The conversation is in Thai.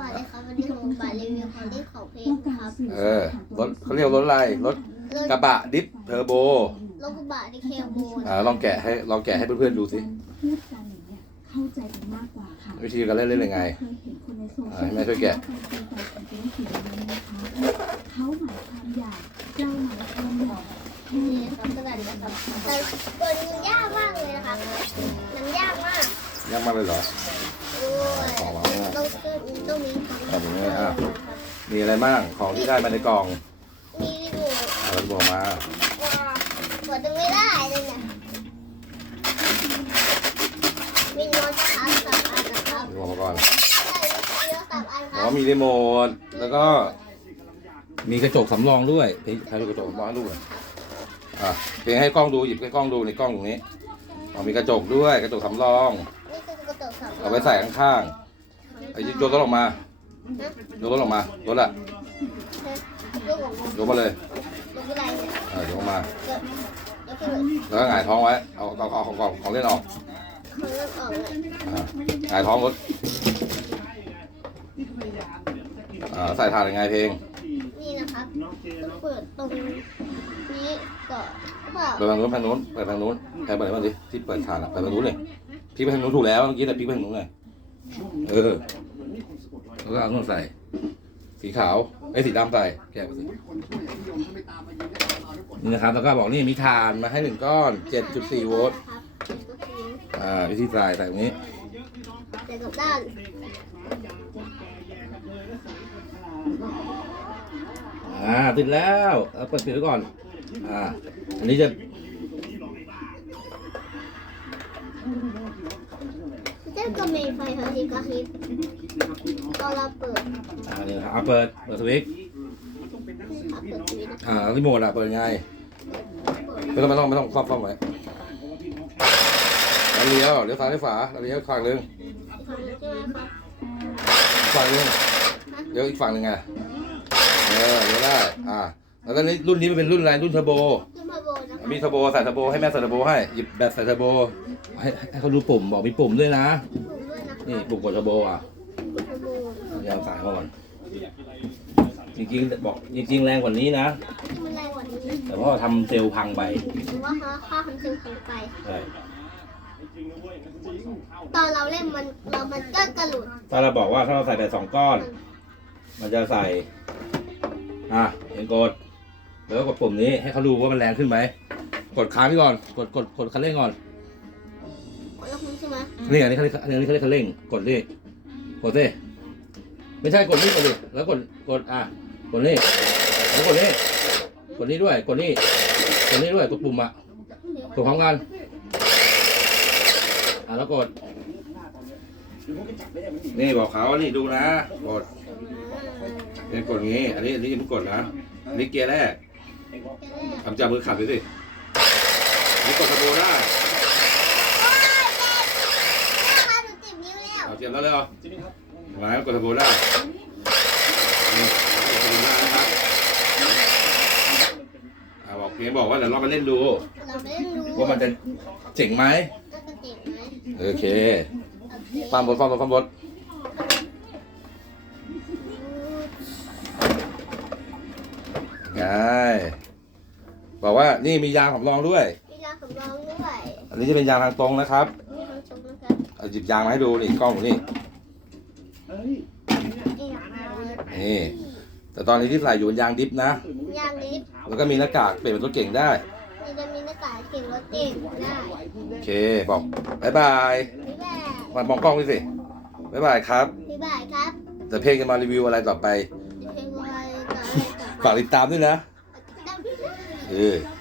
ก่อนเลยครับวันนี้ผมมารีวิวของเล่นของเพลงครับเออรถเขาเรียกรถอะไรรถรถกระบะดิฟเทอร์โบรถกระบะที่เคโบนอ่าลองแกะให้ลองแกะให้เพื่อนๆดูสิพูดกันอย่างเงี้ยเข้าใจกันมากกว่าค่ะวิธีการเล่นเล่นยังไงเคยเห็นคนในโซเชีอ่ายให้แม่ช่วยแกะเขาหมายความอยากเจ้าหมายความอยากนี่ครับกระดาษนะครับแต่ตัวนี้ยากมากเลยนะครับมันยากมากยากมากเลยเหรอ ด้วย ของเรา เนี่ยต้องขึ้นต้องมีคเอาอย่างนี้อะ มีอะไรบ้างของที่ได้มาในกล่องมีรีโมทอ่าเราบอกมาว้าวกดไม่ได้เลยเนี่ยมีโน้ตครับสามอันนะครับบอกมาก่อนใช่มีโน้ตสามอันคอ๋รัอบมีรีโมทแล้วก็มีกระจกสำรองด้วยเพลงใครดูกระจกสำรองให้ดูหน่อยอะเพลงให้กล้องดูหยิบให้กล้องดูในกล้องตรงนี้อ๋อมีกระจกด้วยกระจกสำรอง นี่คือกระจกสามอันเอาไว้ใส่ข้างๆ ไอ้โยนรถออกมาโยนรถออกมารถอะลูกของผมโยนมาเลยลูกอะไรเนี่ยเออโยนมาแล้วคือแล้วก็หงายท้องไว้เอาเอาเอาของของของเล่นออกเขาเลือกออกเลยอ่าหงายท้องรถอ่าใส่ถ่านยังไงเพลงนี่นะครับต้องเปิดตรงนี้ก่อนหรือเปล่าไปทางนู้นทางนู้นไปทางนู้นใครไปไหนบ้างดิที่เปิดถ่านอะไปทางนู้นเลยพี่ไปทางนู้นถูกแล้วเมื่อกี้แต่พี่ไปทางนู้นไงเออ แล้วก็เอานู้นใส่ สีขาวไอ้ยสีดำใส่แกะไปสินี่นะครับแล้วก็บอกนี่มีถ่านมาให้หนึ่งก้อน 7.4 โวลต์ครับก็คืออ่าวิธีใส่ใส่ตรงนี้เดี๋ยวกับด้านอ่าติดแล้วเอาเปิดปิดไว้ก่อนอ่าอันนี้จะ เจ้าก็มีไฟกระพริบกระพริบตอนเราเปิดอ่านี่นะครับเอาเปิดเปิดสวิตช์ครับเปิดทีวีนะอ่ารีโมทอะเปิดยังไงไม่ต้องไม่ต้องไม่ต้องครอบครอบไว้แล้วเลี้ยวเลี้ยวซ้ายเลี้ยวขวาแล้วเลี้ยวอีกฝั่งหนึ่งอีกฝั่งหนึงใช่ไหมครับอีกฝั่งหนึ่งเลี้ยวอีกฝั่งหนึ่งไงเออเลี้ยวได้อ่า แล้วก็นี้รุ่นนี้มันเป็นรุ่นอะไรรุ่นเทอร์โบ ขึ้นมาโบนะครับมีเทอร์โบใส่เทอร์โบให้แม่ใส่เทอร์โบให้หยิบแบตใส่เทอร์โบให้ให้เขาดูปุ่มบอกมีปุ่มด้วยนะ ถูกด้วยนะคนี่รับปุ่มกดเทอร์โบอะขึ้นมาโบยาวสายมาก่อนจริงๆบอกจริง ๆ แรงกว่านี้นะมันแรงกว่านี้แต่ว่าทำเซลล์พังไปหรือว่าเขาข้าทำซึงขังไป ใช่ตอนเราเล่นมันเรามันก็กระหลุดถ้าเราบอกว่าถ้าเราใส่แบตสองก้อน มันจะใส่ อะเห็นกด แล้วก็กดปุ่มนี้ให้เขาดูว่ามันแรงขึ้นไหม กดค้างไว้ก่อน กดกดกดคันเร่งก่อนแล้วคุณใช่ไหมนี่อันนี้เขาเรียกอันนี้เขาเรียกคันเร่ง กดดิกดสิไม่ใช่กดนี่กดดิแล้วกดกดอะกดนี่แล้วกดนี่กดนี่ด้วยกดนี่กดนี่ด้วยกดปุ่มอะกดพร้อมกันอะแล้วกดนี่บอกเขาว่านี่ดูนะกดเป็นกดงี้ อันนี้อันนี้ยังไม่กดนะอันนี้เกียร์แรก ทำจับมือขับไปสิอันนี่กดกระโดดได้มาถึงสิบนิ้วแล้วเอาเตรียมแล้วเลยเหรอมากดกระโดดได้นี่กดกระโดดได้นะครับอะบอกเพียงบอกว่าเดี๋ยวลองมาเล่นดูเราไม่ได้รู้ว่ามันจะเจ๋งไหมน่าจะเจ๋งไหมโอเคโอเคความบนความบนความบน ไงบอกว่านี่มียางสำรองด้วย มียาสำรองด้วยอันนี้จะเป็นยางทางตรงนะครับมีทางชมนะครับเอาหยิบยางมาให้ดูนี่กล้องอยู่นี่นี่นะคะนี่แต่ตอนนี้ที่ใส่อยู่เป็นยางดิฟนะ ยางลิฟต์แล้วก็มีหน้ากากเปลี่ยนเป็นรถเก่งได้นี่จะมีหน้ากากเก่งรถเก่งได้โอเคบอกบายบายพี่แบกมามองกล้องดิสิบายบายครับพี่บายครับแต่เพลงจะมารีวิวอะไรต่อไป ฝากติดตามด้วยนะ เออฝ